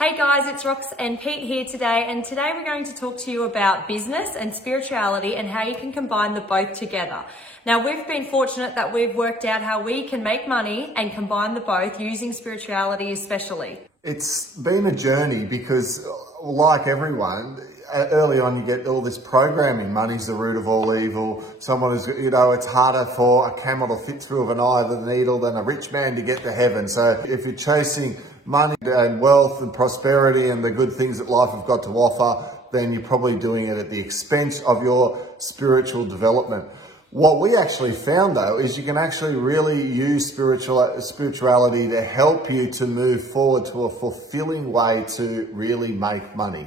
Hey guys, it's Rox and Pete here today, and today we're going to talk to you about business and spirituality and how you can combine the both together. Now, we've been fortunate that we've worked out how we can make money and combine the both using spirituality especially. It's been a journey because, like everyone, early on you get all this programming. Money's the root of all evil. Someone is, it's harder for a camel to fit through an eye of a needle than a rich man to get to heaven. So if you're chasing money and wealth and prosperity and the good things that life have got to offer, then you're probably doing it at the expense of your spiritual development. What we actually found though is you can actually really use spirituality to help you to move forward to a fulfilling way to really make money.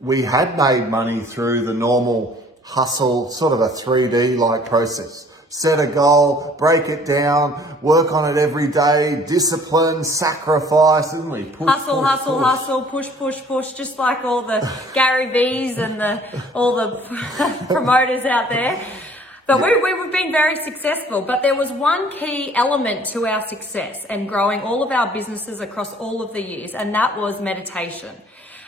We had made money through the normal hustle, sort of a 3D like process. Set a goal, break it down, work on it every day, discipline, sacrifice, didn't we? Push. Just like all the Gary V's and all the promoters out there. But we've been very successful, but there was one key element to our success and growing all of our businesses across all of the years, and that was meditation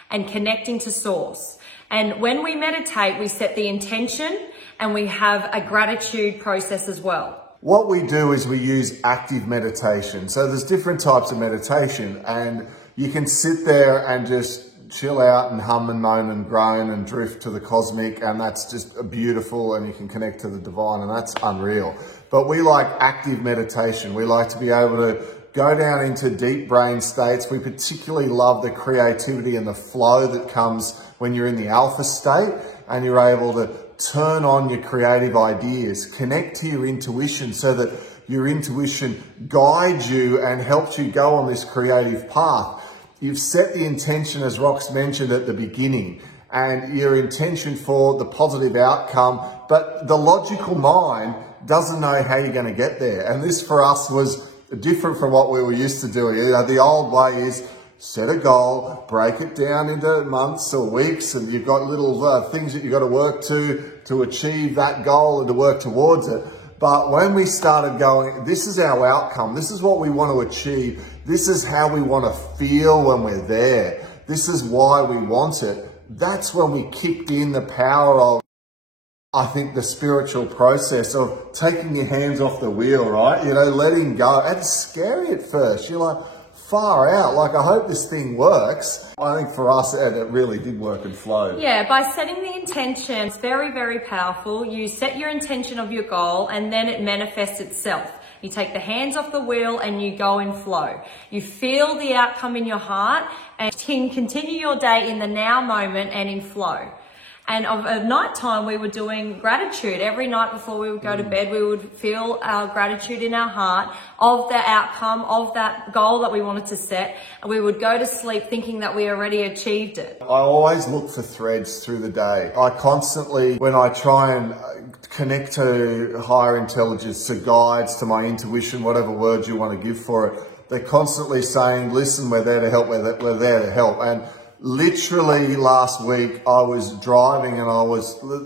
and connecting to source. And when we meditate, we set the intention and we have a gratitude process as well. What we do is we use active meditation. So there's different types of meditation, and you can sit there and just chill out and hum and moan and groan and drift to the cosmic, and that's just beautiful, and you can connect to the divine, and that's unreal. But we like active meditation. We like to be able to go down into deep brain states. We particularly love the creativity and the flow that comes when you're in the alpha state and you're able to turn on your creative ideas, connect to your intuition so that your intuition guides you and helps you go on this creative path. You've set the intention, as Rox mentioned at the beginning, and your intention for the positive outcome, but the logical mind doesn't know how you're going to get there. And this for us was different from what we were used to doing. The old way is set a goal, break it down into months or weeks, and you've got little things that you've got to work to achieve that goal and to work towards it. But when we started going, this is our outcome, this is what we want to achieve, this is how we want to feel when we're there, this is why we want it, that's when we kicked in the power of, I think, the spiritual process of taking your hands off the wheel, right? Letting go. It's scary at first. You're like, far out. Like, I hope this thing works. I think for us, it really did work and flow. Yeah, by setting the intention, it's very, very powerful. You set your intention of your goal and then it manifests itself. You take the hands off the wheel and you go in flow. You feel the outcome in your heart and can continue your day in the now moment and in flow. And at night time, we were doing gratitude. Every night before we would go to bed, we would feel our gratitude in our heart of the outcome of that goal that we wanted to set. And we would go to sleep thinking that we already achieved it. I always look for threads through the day. I constantly, when I try and connect to higher intelligence, to guides, to my intuition, whatever words you want to give for it, they're constantly saying, listen, we're there to help, we're there to help. And literally last week I was driving and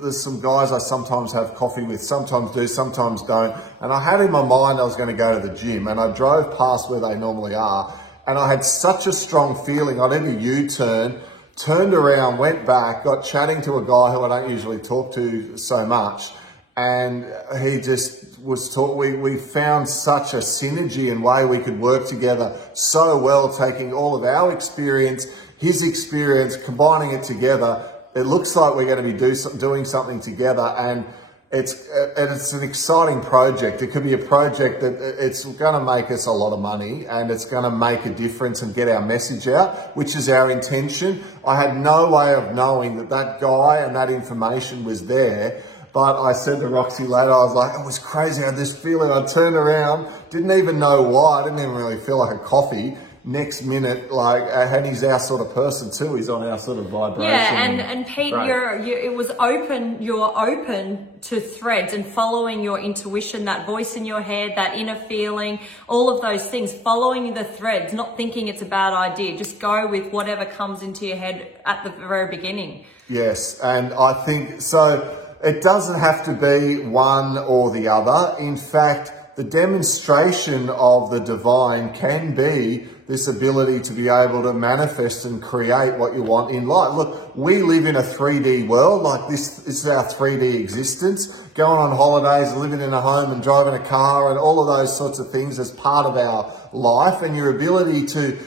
there's some guys I sometimes have coffee with, sometimes do, sometimes don't. And I had in my mind I was going to go to the gym, and I drove past where they normally are. And I had such a strong feeling. I did a U-turn, turned around, went back, got chatting to a guy who I don't usually talk to so much. And he just was we found such a synergy and way we could work together so well, taking all of our experience, his experience, combining it together. It looks like we're going to be doing something together, and it's an exciting project. It could be a project that it's going to make us a lot of money, and it's going to make a difference and get our message out, which is our intention. I had no way of knowing that guy and that information was there. But I said to Roxy later, I was like, it was crazy. I had this feeling. I turned around, didn't even know why. I didn't even really feel like a coffee. Next minute, and he's our sort of person too. He's on our sort of vibration. Yeah, and Pete, it was open. You're open to threads and following your intuition, that voice in your head, that inner feeling, all of those things. Following the threads, not thinking it's a bad idea. Just go with whatever comes into your head at the very beginning. Yes, and I think so. It doesn't have to be one or the other. In fact, the demonstration of the divine can be this ability to be able to manifest and create what you want in life. Look, we live in a 3D world, like this is our 3D existence. Going on holidays, living in a home and driving a car and all of those sorts of things as part of our life, and your ability to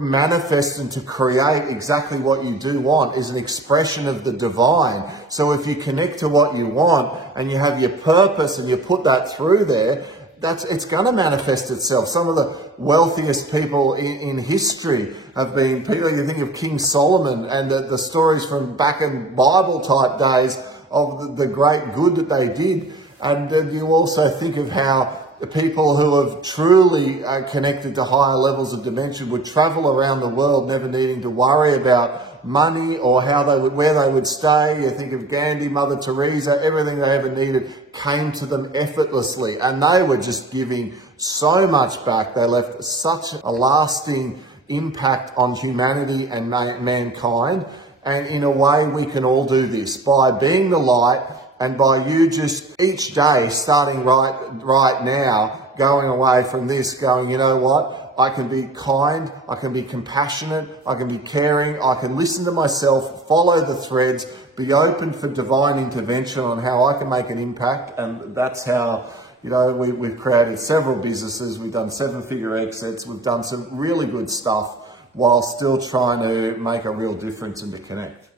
manifest and to create exactly what you do want is an expression of the divine. So if you connect to what you want and you have your purpose and you put that through there, it's going to manifest itself. Some of the wealthiest people in history have been people. You think of King Solomon and the stories from back in Bible type days of the great good that they did. And you also think of how the people who have truly connected to higher levels of dimension would travel around the world never needing to worry about money or where they would stay. You think of Gandhi, Mother Teresa, everything they ever needed came to them effortlessly, and they were just giving so much back. They left such a lasting impact on humanity and mankind. And in a way, we can all do this by being the light, and by you just each day starting right now, going away from this, going, you know what? I can be kind, I can be compassionate, I can be caring, I can listen to myself, follow the threads, be open for divine intervention on how I can make an impact. And that's how, you know, we've created several businesses, we've done 7-figure exits, we've done some really good stuff while still trying to make a real difference and to connect.